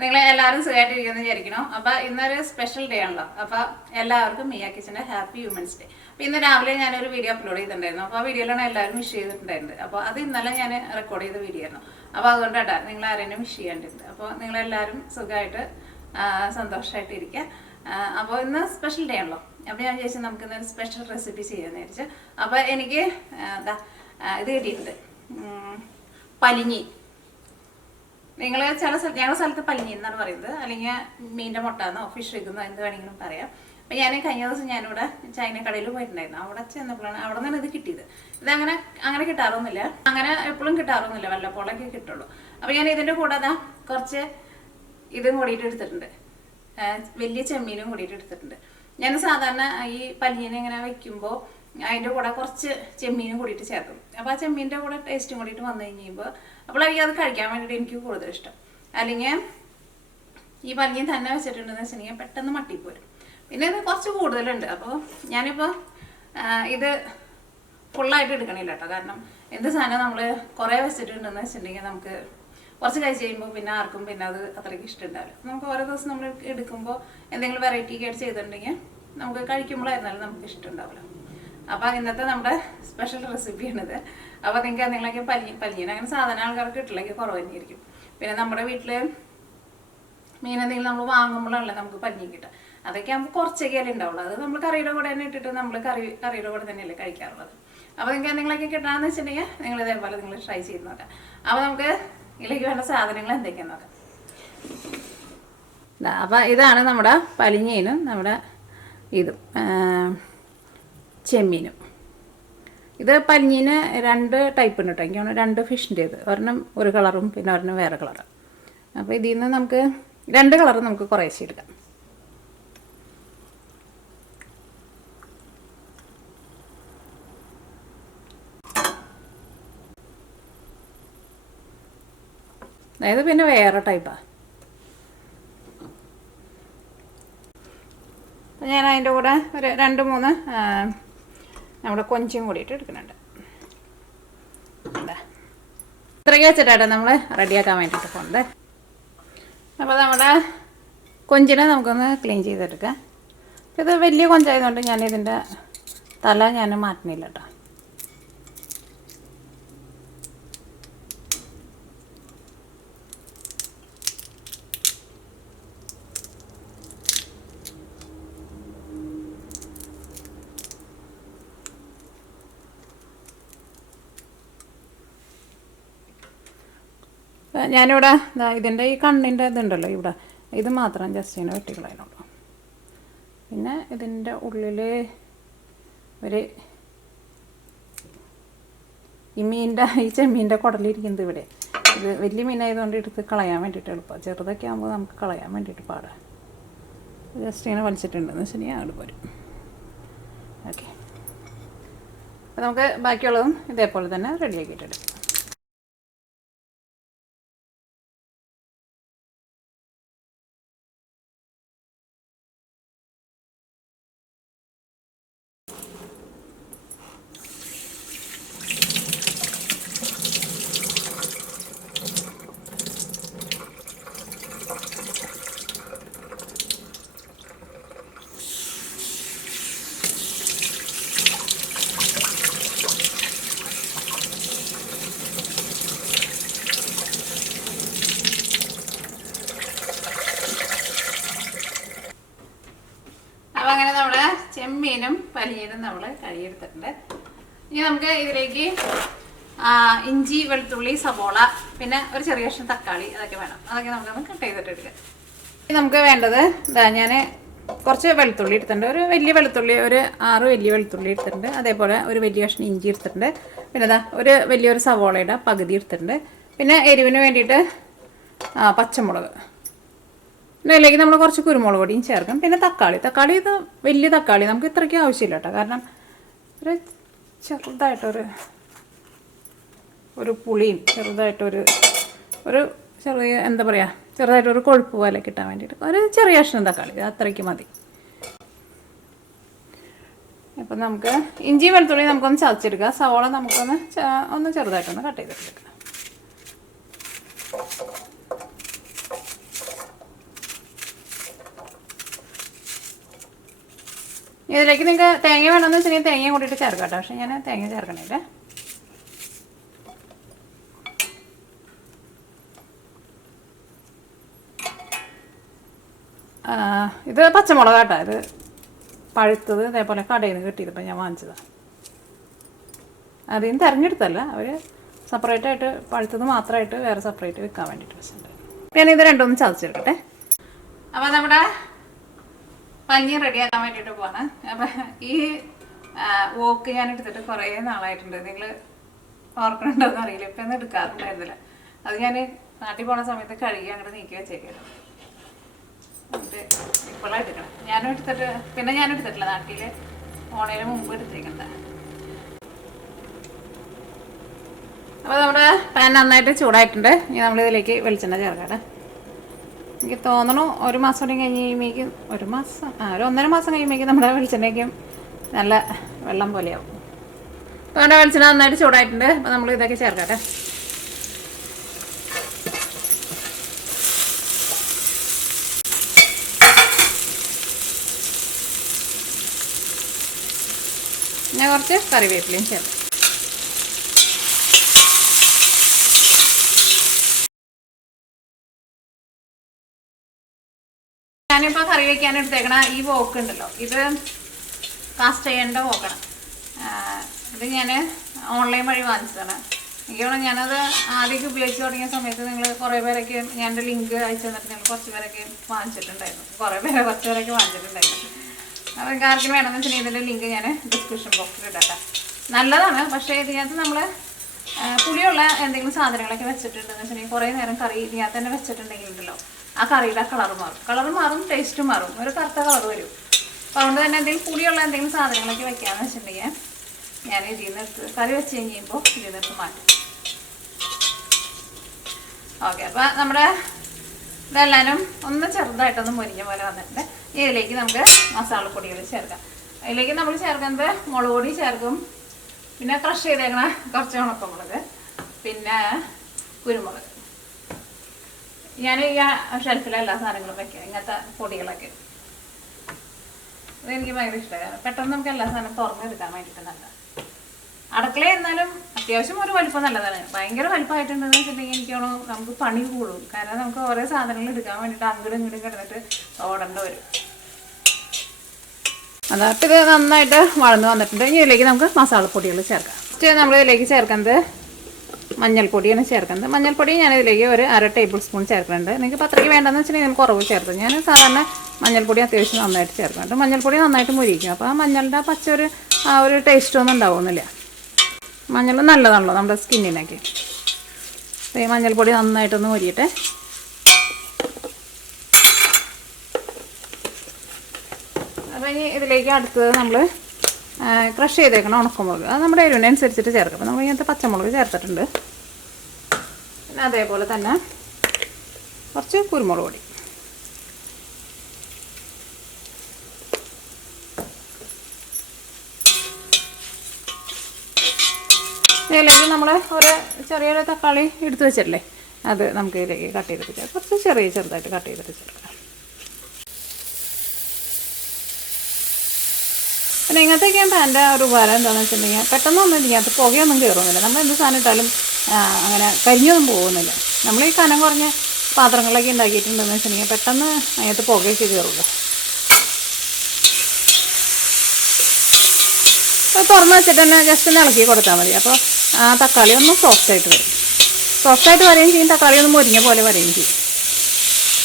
നിങ്ങൾ എല്ലാവരും സുഖമായിട്ടിരിക്കുന്നു വിചാരിക്കണം അപ്പൊ ഇന്നൊരു സ്പെഷ്യൽ ഡേ ആണല്ലോ. അപ്പൊ എല്ലാവർക്കും മിയ കിച്ചന്റെ ഹാപ്പി ഹ്യൂമൻസ് ഡേ അപ്പൊ ഇന്ന് രാവിലെ ഞാനൊരു വീഡിയോ അപ്ലോഡ് ചെയ്തിട്ടുണ്ടായിരുന്നു. അപ്പൊ ആ വീഡിയോയിലാണ് എല്ലാവരും വിഷ് ചെയ്തിട്ടുണ്ടായിരുന്നത്. അപ്പൊ അത് ഇന്നലെ ഞാൻ റെക്കോർഡ് ചെയ്ത വീഡിയോ ആയിരുന്നു. അപ്പൊ കേട്ടോ നിങ്ങൾ ആരെയും വിഷ് ചെയ്യാണ്ടിരുന്നത്. അപ്പോൾ നിങ്ങൾ എല്ലാവരും സുഖമായിട്ട് സന്തോഷമായിട്ട് ഇരിക്കുക അപ്പോൾ ഇന്ന് സ്പെഷ്യൽ ഡേ ആണല്ലോ. അപ്പോൾ ഞാൻ വിചാരിച്ചു നമുക്ക് ഇന്നൊരു സ്പെഷ്യൽ റെസിപ്പി ചെയ്യാമെന്ന് വിചാരിച്ചു. അപ്പോൾ എനിക്ക് എന്താ ഇത് കിട്ടിയിട്ടുണ്ട്. പലിഞ്ഞി നിങ്ങൾ ചില സ്ഥലത്ത് ഞങ്ങളുടെ സ്ഥലത്ത് പല്ലി എന്നാണ് പറയുന്നത്. അല്ലെങ്കിൽ മീന്റെ മുട്ട എന്നോ ഫിഷ് എടുക്കുന്നോ എന്ത് വേണമെങ്കിലും പറയാം. അപ്പം ഞാൻ കഴിഞ്ഞ ദിവസം ഞാനിവിടെ ചൈന കടയിൽ പോയിട്ടുണ്ടായിരുന്നു. അവിടെ ചെന്നപ്പോഴാണ് അവിടെ നിന്നാണ് ഇത് കിട്ടിയത്. ഇത് അങ്ങനെ അങ്ങനെ കിട്ടാറൊന്നുമില്ല. അങ്ങനെ എപ്പോഴും കിട്ടാറൊന്നുമില്ല. വല്ലപ്പോഴൊക്കെ കിട്ടുള്ളൂ. അപ്പം ഞാൻ ഇതിന്റെ കൂടെ അതാ കുറച്ച് ഇതും കൂടിയിട്ട് എടുത്തിട്ടുണ്ട്. വലിയ ചെമ്മീനും കൂടിയിട്ട് എടുത്തിട്ടുണ്ട്. ഞാൻ സാധാരണ ഈ പല്ലിനെ ഇങ്ങനെ വെക്കുമ്പോൾ അതിന്റെ കൂടെ കുറച്ച് ചെമ്മീനും കൂടിയിട്ട് ചേർക്കും. അപ്പോൾ ആ ചെമ്മീന്റെ കൂടെ ടേസ്റ്റും കൂടിയിട്ട് വന്നു കഴിയുമ്പോൾ എനിക്ക് അത് കഴിക്കാൻ വേണ്ടിയിട്ട് എനിക്ക് കൂടുതൽ ഇഷ്ടം. അല്ലെങ്കിൽ ഈ പല്ലിയും തന്നെ വെച്ചിട്ടുണ്ടെന്ന് വെച്ചിട്ടുണ്ടെങ്കിൽ പെട്ടെന്ന് മട്ടിപ്പോരും. പിന്നെ ഇത് കുറച്ച് കൂടുതലുണ്ട്. അപ്പോൾ ഞാനിപ്പോൾ ഇത് ഫുള്ളായിട്ട് എടുക്കണില്ല കേട്ടോ. കാരണം എന്ത് സാധനം നമ്മൾ കുറേ വെച്ചിട്ടുണ്ടെന്ന് വെച്ചിട്ടുണ്ടെങ്കിൽ നമുക്ക് കുറച്ച് കഴിച്ച് കഴിയുമ്പോൾ പിന്നെ ആർക്കും പിന്നെ അത് അത്രയ്ക്ക് ഇഷ്ടമുണ്ടാവില്ല. നമുക്ക് ഓരോ ദിവസം നമ്മൾ എടുക്കുമ്പോൾ എന്തെങ്കിലും വെറൈറ്റി ആയിട്ട് ചെയ്തിട്ടുണ്ടെങ്കിൽ നമുക്ക് കഴിക്കുമ്പോഴായിരുന്നാലും നമുക്ക് ഇഷ്ടമുണ്ടാവില്ല. അപ്പോൾ ഇന്നത്തെ നമ്മുടെ സ്പെഷ്യൽ റെസിപ്പിയാണിത് അപ്പോൾ നിങ്ങൾക്ക് എന്തെങ്കിലുമൊക്കെ പല്ലി പല്ലിയൻ അങ്ങനെ സാധാരണ ആൾക്കാർക്ക് കിട്ടില്ലെങ്കിൽ കുറവ് തന്നെയായിരിക്കും പിന്നെ നമ്മുടെ വീട്ടിൽ മീൻ എന്തെങ്കിലും നമ്മൾ വാങ്ങുമ്പോഴല്ലേ നമുക്ക് പല്ലിയും കിട്ടുക. അതൊക്കെ ആകുമ്പോൾ കുറച്ചൊക്കെ അല്ലേ ഉണ്ടാവുള്ളൂ. അത് നമ്മൾ കറിയുടെ കൂടെ തന്നെ ഇട്ടിട്ട് നമ്മൾ കറി കറിയുടെ കൂടെ തന്നെയല്ലേ കഴിക്കാറുള്ളത്. അപ്പോൾ നിങ്ങൾക്ക് എന്തെങ്കിലുമൊക്കെ കിട്ടാന്ന് വെച്ചിട്ടുണ്ടെങ്കിൽ നിങ്ങൾ ഇതേപോലെ നിങ്ങൾ ട്രൈ ചെയ്ത് നോക്കാം. അപ്പോൾ നമുക്ക് ഇതിലേക്ക് വേണ്ട സാധനങ്ങൾ എന്തൊക്കെയാന്ന് നോക്കാം. അപ്പോൾ ഇതാണ് നമ്മുടെ പലിഞ്ഞീനും നമ്മുടെ ഇതും ചെമ്മീനും. ഇത് പഞ്ഞീന് രണ്ട് ടൈപ്പ് ഉണ്ട് കേട്ടോ എനിക്ക് രണ്ട് ഫിഷിന്റെ ഇത് ഒരെണ്ണം ഒരു കളറും പിന്നെ ഒരെണ്ണം വേറെ കളറും അപ്പോൾ ഇതിൽ നിന്ന് നമുക്ക് രണ്ട് കളർ നമുക്ക് കുറേശ്ശെ എടുക്കാം. അതായത് പിന്നെ വേറെ ടൈപ്പാണ് ഞാൻ അതിന്റെ കൂടെ ഒരു രണ്ട് മൂന്ന് നമ്മുടെ കൊഞ്ചും കൂടിയിട്ട് എടുക്കുന്നുണ്ട്. എന്താ ഇത്രയ്ക്ക് വെച്ചിട്ടാട്ടോ നമ്മൾ റെഡിയാക്കാൻ വേണ്ടിയിട്ട് പോകുന്നത് അപ്പോൾ നമ്മുടെ കൊഞ്ചിനെ നമുക്കൊന്ന് ക്ലീൻ ചെയ്തെടുക്കാം. ഇത് വലിയ കൊഞ്ചായതുകൊണ്ട് ഞാൻ ഇതിന്റെ തല ഞാൻ മാറ്റുന്നില്ല കേട്ടോ. ഞാനിവിടെ ഇതിന്റെ ഈ കണ്ണിന്റെ ഇതുണ്ടല്ലോ ഇവിടെ. ഇത് മാത്രം ജസ്റ്റ് ഇങ്ങനെ വെട്ടിക്കളയുന്നുള്ളൂ. പിന്നെ ഇതിന്റെ ഉള്ളിൽ ഒരു ഈ മീനിന്റെ ഈ ചെമ്മീന്റെ കുടലിരിക്കുന്നത് ഇവിടെ. ഇത് വലിയ മീനായതുകൊണ്ട് എടുത്ത് കളയാൻ വേണ്ടിയിട്ട് എളുപ്പം. ചെറുതൊക്കെ ആകുമ്പോൾ നമുക്ക് കളയാൻ വേണ്ടിയിട്ട് പാടാം. ജസ്റ്റ് ഇങ്ങനെ വലിച്ചിട്ടുണ്ടെന്ന് ഞാൻ അവിടെ പോരും. ഓക്കെ അപ്പോൾ നമുക്ക് ബാക്കിയുള്ളതും ഇതേപോലെ തന്നെ റെഡിയാക്കിയിട്ടെടുക്കാം അപ്പോൾ അങ്ങനെ നമ്മുടെ ചെമ്മീനും പനീരും നമ്മൾ കഴുകിയെടുത്തിട്ടുണ്ട്. ഇനി നമുക്ക് ഇതിലേക്ക് ഇഞ്ചി വെളുത്തുള്ളി സബോള പിന്നെ ഒരു ചെറിയ കഷ്ണം തക്കാളി അതൊക്കെ വേണം. അതൊക്കെ നമുക്കൊന്ന് കട്ട് ചെയ്തിട്ട് എടുക്കാം ഇനി നമുക്ക് വേണ്ടത് ഇതാ ഞാൻ കുറച്ച് വെളുത്തുള്ളി എടുത്തിട്ടുണ്ട്. ഒരു വലിയ വെളുത്തുള്ളി ഒരു ആറ് വലിയ വെളുത്തുള്ളി എടുത്തിട്ടുണ്ട്. അതേപോലെ ഒരു വലിയ കഷ്ണം ഇഞ്ചി എടുത്തിട്ടുണ്ട്. പിന്നെ ഇതാ ഒരു വലിയൊരു സവോളയുടെ പകുതി എടുത്തിട്ടുണ്ട്. പിന്നെ എരിവിന് വേണ്ടിയിട്ട് പച്ചമുളക്. പിന്നെ അതിലേക്ക് നമ്മൾ കുറച്ച് കുരുമുളക് പൊടിയും ചേർക്കും പിന്നെ തക്കാളി. തക്കാളി ഇത് വലിയ തക്കാളി നമുക്ക് ഇത്രയ്ക്ക് ആവശ്യമില്ല കേട്ടോ. കാരണം ഒരു ചെറുതായിട്ടൊരു ഒരു പുളിയും ചെറുതായിട്ടൊരു ഒരു ചെറിയ എന്താ പറയുക ചെറുതായിട്ടൊരു കൊഴുപ്പ് പോലെ കിട്ടാൻ വേണ്ടിയിട്ട് ഒരു ചെറിയ കഷ്ണം തക്കാളി. അത്രയ്ക്ക് മതി. അപ്പം നമുക്ക് ഇഞ്ചി വെളുത്തുള്ളി നമുക്കൊന്ന് ചതച്ചെടുക്കാം. സവോള നമുക്കൊന്ന് ഒന്ന് ചെറുതായിട്ടൊന്ന് കട്ട് ചെയ്തെടുക്കാം. ഇതിലേക്ക് നിങ്ങൾക്ക് തേങ്ങ വേണമെന്ന് വെച്ചിട്ടുണ്ടെങ്കിൽ തേങ്ങയും കൂട്ടിയിട്ട് ചേർക്കാം കേട്ടോ. പക്ഷേ ഞാൻ തേങ്ങ ചേർക്കണില്ല. ഇത് പച്ചമുളക് കേട്ടോ. ഇത് പഴുത്തത് ഇതേപോലെ കടയിൽ നിന്ന് കിട്ടിയതിപ്പോൾ ഞാൻ വാങ്ങിച്ചതാണ് അതിന് തിരഞ്ഞെടുത്തല്ല. അവർ സെപ്പറേറ്റ് ആയിട്ട് പഴുത്തത് മാത്രമായിട്ട് വേറെ സെപ്പറേറ്റ് വിൽക്കാൻ വേണ്ടിയിട്ട് വെച്ചിട്ടുണ്ട്. ഇത് രണ്ടൊന്നും ചതച്ചെടുക്കട്ടെ അപ്പോൾ നമ്മുടെ പഞ്ഞി റെഡിയാക്കാൻ വേണ്ടിട്ട് പോവാണ്. അപ്പം ഈ വോക്ക് ഞാൻ എടുത്തിട്ട് കുറേ നാളായിട്ടുണ്ട്. നിങ്ങൾ ഓർക്കണുണ്ടോയെന്ന് അറിയില്ല. ഇപ്പം ഒന്നും എടുക്കാറുണ്ടായിരുന്നില്ല. അത് ഞാൻ നാട്ടിൽ പോണ സമയത്ത് കഴുകി അങ്ങോട്ട് നീക്കി വെച്ചേക്കായിരുന്നു. ഇപ്പോഴാണ് എടുക്കണം. ഞാനും എടുത്തിട്ട് പിന്നെ ഞാൻ എടുത്തിട്ടില്ല. നാട്ടിൽ ഓണയിന് മുമ്പ് എടുത്തേക്കണ്ട അപ്പോൾ നമ്മുടെ പാൻ നന്നായിട്ട് ചൂടായിട്ടുണ്ട്. ഇനി നമ്മളിതിലേക്ക് വെളിച്ചെണ്ണ ചേർക്കാം എനിക്ക് തോന്നണു ഒരു മാസം കൂടി കഴിഞ്ഞ് കഴിയുമ്പോഴേക്കും ഒരു മാസം ആ ഒരു ഒന്നര മാസം കഴിയുമ്പോഴേക്കും നമ്മുടെ വെളിച്ചെണ്ണയ്ക്കും നല്ല വെള്ളം പോലെയാവും. അപ്പോൾ നമ്മുടെ വെളിച്ചെണ്ണ നന്നായിട്ട് ചൂടായിട്ടുണ്ട്. അപ്പോൾ നമ്മൾ ഇതൊക്കെ ചേർക്കട്ടെ. ഞാൻ കുറച്ച് കറിവേപ്പിലയും ചേർക്കാം. ഞാനിപ്പോൾ കറി വയ്ക്കാൻ എടുത്തേക്കണ ഈ വോക്ക് ഉണ്ടല്ലോ. ഇത് കാസ്റ്റ് ചെയ്യേണ്ട വോക്കാണ് ഇത് ഞാൻ ഓൺലൈൻ വഴി വാങ്ങിച്ചതാണ്. എനിക്ക് തോന്നുന്നു ഞാനത് ആദ്യമൊക്കെ ഉപയോഗിച്ച് തുടങ്ങിയ സമയത്ത് നിങ്ങൾ കുറേ പേരൊക്കെ ഞാൻ എന്റെ ലിങ്ക് അയച്ചു തന്നിട്ട് നിങ്ങൾ കുറച്ച് പേരൊക്കെ വാങ്ങിച്ചിട്ടുണ്ടായിരുന്നു. കുറേ പേരെ കുറച്ച് പേരൊക്കെ വാങ്ങിച്ചിട്ടുണ്ടായിരുന്നു. അപ്പോൾ നിങ്ങൾക്ക് ആർക്കും വേണമെന്ന് വെച്ചിട്ടുണ്ടെങ്കിൽ ഇതിന്റെ ലിങ്ക് ഞാൻ ഡിസ്ക്രിപ്ഷൻ ബോക്സിൽ ഇടട്ടെ. നല്ലതാണ്. പക്ഷേ ഇതിനകത്ത് നമ്മൾ പുളിയുള്ള എന്തെങ്കിലും സാധനങ്ങളൊക്കെ വെച്ചിട്ടുണ്ടെന്ന് വെച്ചിട്ടുണ്ടെങ്കിൽ കുറേ നേരം കറി ഇതിനകത്ത് തന്നെ വെച്ചിട്ടുണ്ടെങ്കിൽ ഉണ്ടല്ലോ ആ കറിയുടെ കളർ മാറും. കളർ മാറും ടേസ്റ്റ് മാറും. ഒരു കറുത്ത കളർ വരും. അപ്പോൾ അതുകൊണ്ട് തന്നെ എന്തെങ്കിലും പുളിയുള്ള എന്തെങ്കിലും സാധനങ്ങളൊക്കെ വെക്കാമെന്ന് വെച്ചിട്ടുണ്ടെങ്കിൽ ഞാൻ ഇതിൽ നിന്ന് എടുത്ത് കറി വെച്ച് കഴിയുമ്പോൾ ഇതിൽ നിന്ന് മാറ്റും. ഓക്കെ അപ്പോൾ നമ്മുടെ ഇതെല്ലാവരും ഒന്ന് ചെറുതായിട്ടൊന്ന് മുരിഞ്ഞ പോലെ വന്നിട്ടുണ്ട്. ഇതിലേക്ക് നമുക്ക് മസാല പൊടികൾ ചേർക്കാം. അതിലേക്ക് നമ്മൾ ചേർക്കുന്നത് മുളക് പൊടി ചേർക്കും. പിന്നെ ക്രഷ് ചെയ്തേക്കണ കുറച്ച് ഉണക്കമുളക്. പിന്നെ കുരുമുളക്. ഞാൻ ഈ ഷെൽഫിലെ എല്ലാ സാധനങ്ങളും വെക്കാം. ഇങ്ങനത്തെ പൊടികളൊക്കെ. അതെനിക്ക് ഭയങ്കര ഇഷ്ടമാണ് പെട്ടെന്ന് നമുക്ക് എല്ലാ സാധനവും തുറന്നെടുക്കാൻ വേണ്ടിയിട്ട് നല്ല. അടുക്കള എന്നാലും അത്യാവശ്യം ഒരു വലിപ്പം നല്ലതാണ്. ഭയങ്കര വലിപ്പമായിട്ടുണ്ടെന്ന് വെച്ചിട്ടുണ്ടെങ്കിൽ എനിക്ക് തോന്നുന്നു നമുക്ക് പണി കൂടും. കാരണം നമുക്ക് ഓരോ സാധനങ്ങൾ എടുക്കാൻ വേണ്ടിയിട്ട് അങ്ങോട്ടും ഇങ്ങോട്ടും കിടന്നിട്ട് ഓടേണ്ട വരും. അതായത് ഇത് നന്നായിട്ട് വളർന്നു വന്നിട്ടുണ്ട്. ഇനി ഇതിലേക്ക് നമുക്ക് മസാലപ്പൊടികൾ ചേർക്കാം. നമ്മൾ ഇതിലേക്ക് ചേർക്കുന്നത് മഞ്ഞൾപ്പൊടിയാണ് ചേർക്കുന്നത്. മഞ്ഞൾപ്പൊടി ഞാൻ ഇതിലേക്ക് ഒരു അര ടേബിൾ സ്പൂൺ ചേർക്കുന്നുണ്ട്. നിങ്ങൾക്ക് പത്രയ്ക്ക് വേണ്ടെന്ന് വെച്ചിട്ടുണ്ടെങ്കിൽ കുറവ് ചേർക്കും ഞാൻ സാധാരണ മഞ്ഞൾപ്പൊടി അത്യാവശ്യം നന്നായിട്ട് ചേർക്കുന്നുണ്ട്. മഞ്ഞൾപ്പൊടി നന്നായിട്ട് മുരിക്കും. അപ്പോൾ ആ മഞ്ഞളുടെ പച്ച ഒരു ആ ഒരു ടേസ്റ്റൊന്നും ഉണ്ടാവുന്നില്ല. മഞ്ഞൾ നല്ലതാണല്ലോ നമ്മുടെ സ്കിന്നിനൊക്കെ ഈ മഞ്ഞൾപ്പൊടി നന്നായിട്ടൊന്ന് മുരിയട്ടെ. അപ്പം ഇനി ഇതിലേക്ക് അടുത്തത് നമ്മൾ ക്രഷ് ചെയ്തേക്കണം ഉണക്കമുളക്. അത് നമ്മുടെ എരിവിനനുസരിച്ചിട്ട് ചേർക്കാം. നമ്മൾ ഇങ്ങനത്തെ പച്ചമുളക് ചേർത്തിട്ടുണ്ട്. പിന്നെ അതേപോലെ തന്നെ കുറച്ച് കുരുമുളക് പൊടി. ഇതിലേക്ക് നമ്മൾ ഒരു ചെറിയൊരു തക്കാളി എടുത്ത് വെച്ചിട്ടില്ലേ? അത് നമുക്ക് ഇതിലേക്ക് കട്ട് ചെയ്തിട്ട് കുറച്ച് ചെറിയ ചെറുതായിട്ട് കട്ട് ചെയ്തിട്ട് ചേർക്കാം. പിന്നെ ഇങ്ങനത്തെയൊക്കെ പാന്റെ ഒരു ഉപകാരം എന്താണെന്ന് വെച്ചിട്ടുണ്ടെങ്കിൽ പെട്ടെന്നൊന്നും ഇതിനകത്ത് പുകയൊന്നും കയറുന്നില്ല. നമ്മൾ എന്ത് സാധനം ഇട്ടാലും അങ്ങനെ കരിഞ്ഞൊന്നും പോകുന്നില്ല. നമ്മൾ ഈ കനം കുറഞ്ഞ പാത്രങ്ങളൊക്കെ ഉണ്ടാക്കിയിട്ടുണ്ടെന്ന് വെച്ചിട്ടുണ്ടെങ്കിൽ പെട്ടെന്ന് അതിനകത്ത് പുകയൊക്കെ കയറുള്ളൂ. അപ്പോൾ തുറന്ന് വെച്ചിട്ട് തന്നെ ജസ്റ്റ് ഒന്ന് ഇളക്കി കൊടുത്താൽ മതി. അപ്പോൾ ആ തക്കാളി ഒന്ന് സോഫ്റ്റായിട്ട് വരും. സോഫ്റ്റായിട്ട് വരികയും ചെയ്യും. തക്കാളി ഒന്ന് മുരിഞ്ഞ പോലെ വരികയും ചെയ്യും.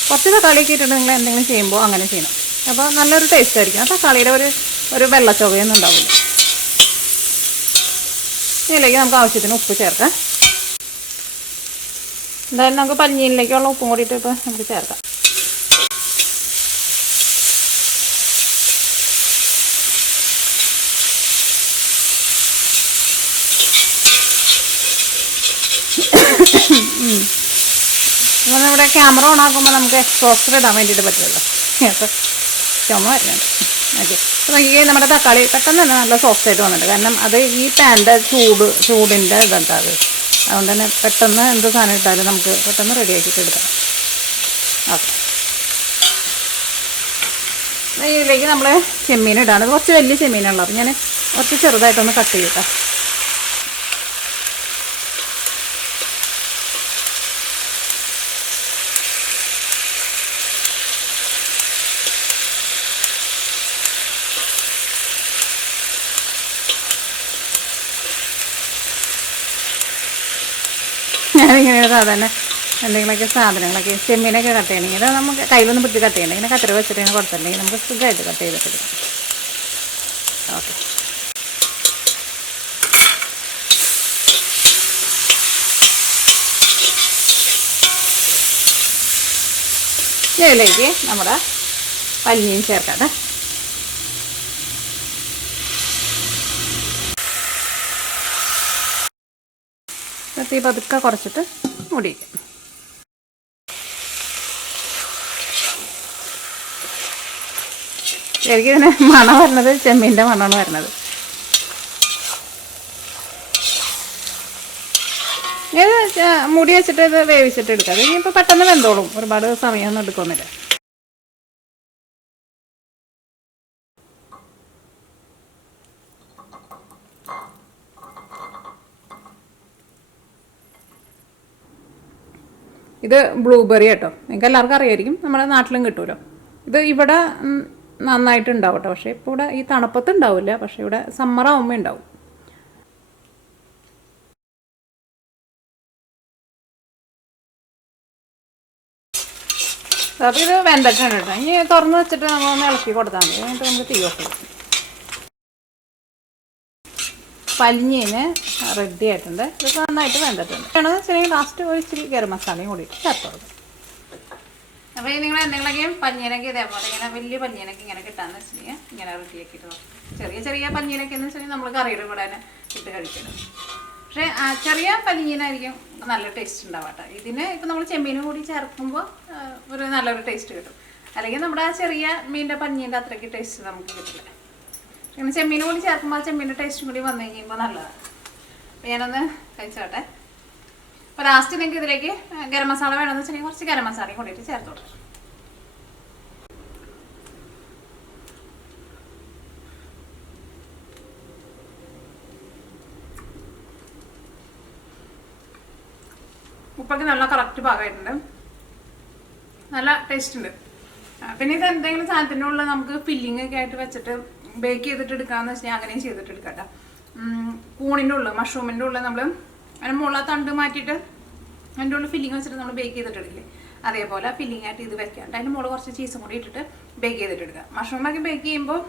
കുറച്ച് തക്കാളിയൊക്കെ ഇട്ടിട്ട് നിങ്ങൾ എന്തെങ്കിലും ചെയ്യുമ്പോൾ അങ്ങനെ ചെയ്യണം. അപ്പോൾ നല്ലൊരു ടേസ്റ്റ് ആയിരിക്കും. ആ തക്കാളിയുടെ ഒരു ഒരു വെള്ളച്ചുവയൊന്നും ഉണ്ടാവില്ല ഇതിലേക്ക് നമുക്ക് ആവശ്യത്തിന് ഉപ്പ് ചേർക്കാം. എന്തായാലും നമുക്ക് പഞ്ഞീനിലേക്കുള്ള ഉപ്പും കൂടിയിട്ട് ഇപ്പോൾ നമുക്ക് ചേർക്കാം. നമ്മുടെ ക്യാമറ ഓൺ ആക്കുമ്പോൾ നമുക്ക് എക്സ്പോസ്റ്റർ ഇടാൻ വേണ്ടിയിട്ട് പറ്റുമല്ലോ ചുമ വരുന്നുണ്ട്. ഓക്കെ. അപ്പോൾ നോക്കിക്കേ നമ്മുടെ തക്കാളി പെട്ടെന്ന് തന്നെ നല്ല സോഫ്റ്റ് ആയിട്ട് കാരണം അത് ഈ പാന്റെ ചൂട് ചൂടിന്റെ ഇതാണ് അത്. അതുകൊണ്ട് തന്നെ പെട്ടെന്ന് എന്ത് സാധനം ഇട്ടാലും നമുക്ക് പെട്ടെന്ന് റെഡിയാക്കിയിട്ട് എടുക്കാം. ഓക്കെ. ഇതിലേക്ക് നമ്മൾ ചെമ്മീൻ ഇടാണ്. കുറച്ച് വലിയ ചെമ്മീനുള്ളത് അപ്പം ഞാൻ കുറച്ച് ചെറുതായിട്ടൊന്ന് കട്ട് ചെയ്യട്ടോ. ഞാനിങ്ങനെ സാധാരണ എന്തെങ്കിലുമൊക്കെ സാധനങ്ങളൊക്കെ ചെമ്മീനൊക്കെ കട്ട് ചെയ്യണമെങ്കിൽ അത് നമുക്ക് കയ്യിലൊന്നും പിടിച്ച് കട്ട് ചെയ്യണം ഇങ്ങനെ കത്തിരി വെച്ചിട്ട് ഇങ്ങനെ കൊടുത്തിട്ടുണ്ടെങ്കിൽ നമുക്ക് സുഖമായിട്ട് കട്ട് ചെയ്തിട്ട് ഓക്കെ. ഇതിലേക്ക് നമ്മുടെ പല്ലിയും ചേർക്കാം തീ പതുക്കെ കുറച്ചിട്ട് മുടി ശരിക്കും ഇതിന് മണം വരുന്നത് ചെമ്മീന്റെ മണമാണ് വരുന്നത്. ഇത് മുടി വെച്ചിട്ട് ഇത് വേവിച്ചിട്ട് എടുക്കാം. ഇനിയിപ്പോൾ പെട്ടെന്ന് വെന്തോളും. ഒരുപാട് സമയമൊന്നും എടുക്കൊന്നുമില്ല ഇത് ബ്ലൂബെറി കേട്ടോ. നിങ്ങൾക്ക് എല്ലാവർക്കും അറിയായിരിക്കും നമ്മുടെ നാട്ടിലും കിട്ടുമല്ലോ ഇത് ഇവിടെ നന്നായിട്ട് ഉണ്ടാവും കേട്ടോ പക്ഷേ ഇപ്പോൾ ഇവിടെ ഈ തണുപ്പത്ത് ഉണ്ടാവില്ല പക്ഷേ ഇവിടെ സമ്മർ ആവുമ്പോൾ ഉണ്ടാവും. അപ്പോൾ ഇത് വെന്തട്ടാണ് കേട്ടോ. ഇനി തുറന്ന് വെച്ചിട്ട് നമ്മളൊന്ന് ഇളക്കി കൊടുത്താൽ മതി. എന്നിട്ട് നമുക്ക് തീ ഓഫ് ചെയ്യാം പലിഞ്ഞിന് റെഡി ആയിട്ടുണ്ട്. ഇത് നന്നായിട്ട് വെന്തിട്ടുണ്ട്. വേണമെന്ന് വെച്ചിട്ടുണ്ടെങ്കിൽ ലാസ്റ്റ് ഒരു ഇച്ചിരി ഗരം മസാലയും കൂടി ചേർത്ത് കൊടുക്കും അപ്പോൾ നിങ്ങൾ എന്തെങ്കിലുമൊക്കെ പഞ്ഞീനൊക്കെ ഇതേപോലെ ഇങ്ങനെ വലിയ പഞ്ഞീനൊക്കെ ഇങ്ങനെ കിട്ടാന്ന് വെച്ചിട്ടുണ്ടെങ്കിൽ ഇങ്ങനെ റെഡിയാക്കിയിട്ട് ചെറിയ ചെറിയ പഞ്ഞീനൊക്കെ എന്ന് വെച്ചിട്ടുണ്ടെങ്കിൽ നമ്മൾ കറിയുടെ കൂടെ തന്നെ ഇട്ട് കഴിക്കണം. പക്ഷേ ചെറിയ പഞ്ഞീനായിരിക്കും നല്ല ടേസ്റ്റ് ഉണ്ടാവുക കേട്ടോ. ഇതിന് ഇപ്പം നമ്മൾ ചെമ്മീനും കൂടി ചേർക്കുമ്പോൾ ഒരു നല്ലൊരു ടേസ്റ്റ് കിട്ടും. അല്ലെങ്കിൽ നമ്മുടെ ആ ചെറിയ മീനിന്റെ പഞ്ഞീന്റെ അത്രയ്ക്ക് ടേസ്റ്റ് നമുക്ക് കിട്ടില്ല. പിന്നെ ചെമ്മീനും കൂടി ചേർക്കുമ്പോൾ ചെമ്മീന്റെ ടേസ്റ്റും കൂടി വന്നു കഴിയുമ്പോൾ നല്ലതാണ്. ഞാനൊന്ന് കഴിച്ചോട്ടെ. അപ്പോൾ ലാസ്റ്റ് നിങ്ങൾക്ക് ഇതിലേക്ക് ഗരം മസാല വേണമെന്ന് വെച്ചിട്ടുണ്ടെങ്കിൽ കുറച്ച് ഗരം മസാലയും കൂടിയിട്ട് ചേർത്തോട്ടെ ഉപ്പൊക്കെ നല്ല കറക്റ്റ് പാകമായിട്ടുണ്ട്. നല്ല ടേസ്റ്റ് ഉണ്ട്. പിന്നെ ഇത് എന്തെങ്കിലും സാധനത്തിന്റെ ഉള്ളിൽ നമുക്ക് ഫില്ലിംഗ് ഒക്കെ ആയിട്ട് വെച്ചിട്ട് ബേക്ക് ചെയ്തിട്ട് എടുക്കാന്ന് വെച്ചാൽ അങ്ങനെയും ചെയ്തിട്ട് എടുക്കട്ടെ കൂണിന്റെ ഉള്ളിൽ മഷ്റൂമിന്റെ ഉള്ളിൽ നമ്മൾ അതിന് മുള തണ്ട് മാറ്റിയിട്ട് അതിന്റെ ഉള്ളിൽ ഫില്ലിങ് വെച്ചിട്ട് നമ്മൾ ബേക്ക് ചെയ്തിട്ട് എടുക്കില്ലേ അതേപോലെ ഫില്ലിംഗ് ആയിട്ട് ഇത് വെക്കാം. അതിന്റെ മുകളിൽ കുറച്ച് ചീസും കൂടി ഇട്ടിട്ട് ബേക്ക് ചെയ്തിട്ട് എടുക്കുക മഷ്റൂമൊക്കെ ബേക്ക് ചെയ്യുമ്പോൾ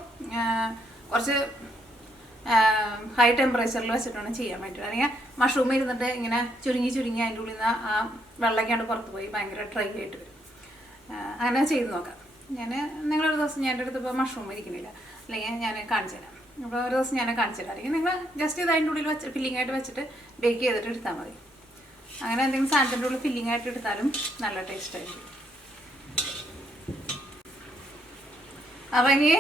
കുറച്ച് ഹൈ ടെമ്പറേച്ചറിൽ വെച്ചിട്ടാണ് ചെയ്യാൻ വേണ്ടിയിട്ട് അല്ലെങ്കിൽ മഷ്റൂം ഇരുന്നിട്ട് ഇങ്ങനെ ചുരുങ്ങി ചുരുങ്ങി അതിന്റെ ഉള്ളിൽ നിന്ന് ആ വെള്ളമൊക്കെയാണ് പുറത്ത് പോയി ഭയങ്കര ഡ്രൈ ആയിട്ട് വരും. അങ്ങനെ ചെയ്ത് നോക്കാം. ഞാൻ നിങ്ങളൊരു ദിവസം ഞാൻ എന്റെ അടുത്ത് ഇപ്പോൾ മഷ്റൂം ഇരിക്കുന്നില്ല അല്ലെങ്കിൽ ഞാൻ കാണിച്ചു തരാം. അപ്പോൾ ഒരു ദിവസം ഞാൻ കാണിച്ചു തരാം. അല്ലെങ്കിൽ നിങ്ങൾ ജസ്റ്റ് ഇത് അതിന്റെ ഉള്ളിൽ വെച്ച് ഫില്ലിംഗ് ആയിട്ട് വെച്ചിട്ട് ബേക്ക് ചെയ്തിട്ട് എടുത്താൽ മതി. അങ്ങനെ എന്തെങ്കിലും സാധനത്തിന്റെ ഉള്ളിൽ ഫില്ലിംഗ് ആയിട്ട് എടുത്താലും നല്ല ടേസ്റ്റ് ആയിരിക്കും. അപ്പോൾ ഇനി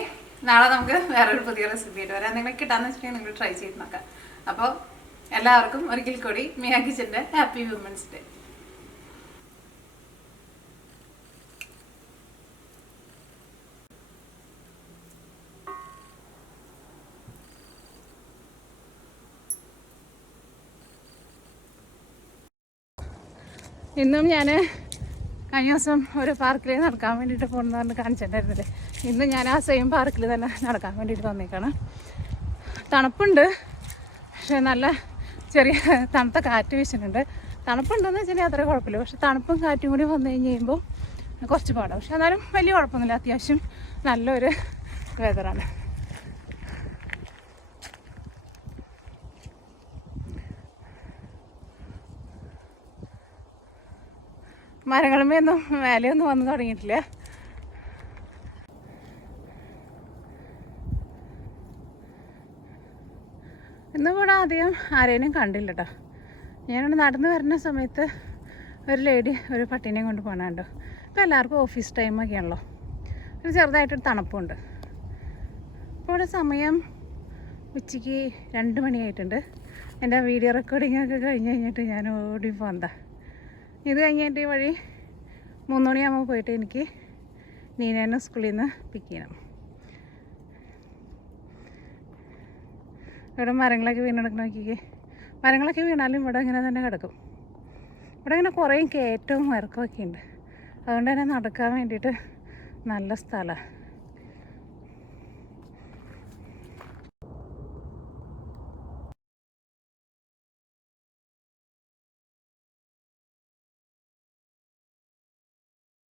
നാളെ നമുക്ക് വേറൊരു പുതിയ റെസിപ്പി ആയിട്ട് വരാം. എന്തെങ്കിലും കിട്ടാന്ന് വെച്ചിട്ടുണ്ടെങ്കിൽ നിങ്ങൾ ട്രൈ ചെയ്ത് നോക്കാം. അപ്പോൾ എല്ലാവർക്കും ഒരിക്കൽ കൂടി മിയാ കിച്ചന്റെ ഹാപ്പി വുമൻസ് ഡേ ഇന്നും ഞാൻ കഴിഞ്ഞ ദിവസം ഒരു പാർക്കിൽ നടക്കാൻ വേണ്ടിയിട്ട് പോകുന്നത് പറഞ്ഞ് കാണിച്ചിട്ടുണ്ടായിരുന്നില്ലേ? ഇന്ന് ഞാൻ ആ സെയിം പാർക്കിൽ തന്നെ നടക്കാൻ വേണ്ടിയിട്ട് വന്നേക്കാണ്. തണുപ്പുണ്ട് പക്ഷേ നല്ല ചെറിയ തണുത്ത കാറ്റ് വീശുന്നുണ്ട്. തണുപ്പുണ്ടെന്ന് വെച്ചാൽ അത്ര കുഴപ്പമില്ല. പക്ഷേ തണുപ്പും കാറ്റും കൂടി വന്നു കഴിഞ്ഞ് കഴിയുമ്പോൾ കുറച്ച് പാടാണ് പക്ഷെ എന്നാലും വലിയ കുഴപ്പമൊന്നുമില്ല. അത്യാവശ്യം നല്ലൊരു വെതറാണ് മരങ്ങളുമേയൊന്നും മേലെയൊന്നും വന്നു തുടങ്ങിയിട്ടില്ല. ഇന്ന് ഇവിടെ അധികം ആരേനും കണ്ടില്ല കേട്ടോ ഞാനിവിടെ നടന്നു വരുന്ന സമയത്ത് ഒരു ലേഡി ഒരു പട്ടീനെയും കൊണ്ട് പോകണുണ്ടോ ഇപ്പോൾ എല്ലാവർക്കും ഓഫീസ് ടൈമൊക്കെ ആണല്ലോ ഒരു ചെറുതായിട്ടൊരു തണുപ്പുണ്ട്. ഇപ്പോൾ ഇവിടെ സമയം ഉച്ചയ്ക്ക് രണ്ട് മണിയായിട്ടുണ്ട്. എന്റെ വീഡിയോ റെക്കോർഡിംഗ് ഒക്കെ കഴിഞ്ഞ് കഴിഞ്ഞിട്ട് ഞാൻ ഓടി പോകാം ഇത് കഴിഞ്ഞിട്ട് ഈ വഴി മൂന്നുമണിയാകുമ്പോൾ പോയിട്ട് എനിക്ക് നീനാനെ സ്കൂളിൽ നിന്ന് പിക്ക് ചെയ്യണം. ഇവിടെ മരങ്ങളൊക്കെ വീണെടുക്കണം നോക്കിക്കേ. മരങ്ങളൊക്കെ വീണാലും ഇവിടെ ഇങ്ങനെ തന്നെ കിടക്കും. ഇവിടെ ഇങ്ങനെ കുറേ കയറ്റവും ഇറക്കമൊക്കെ ഉണ്ട്. അതുകൊണ്ട് തന്നെ നടക്കാൻ വേണ്ടിയിട്ട് നല്ല സ്ഥലമാണ്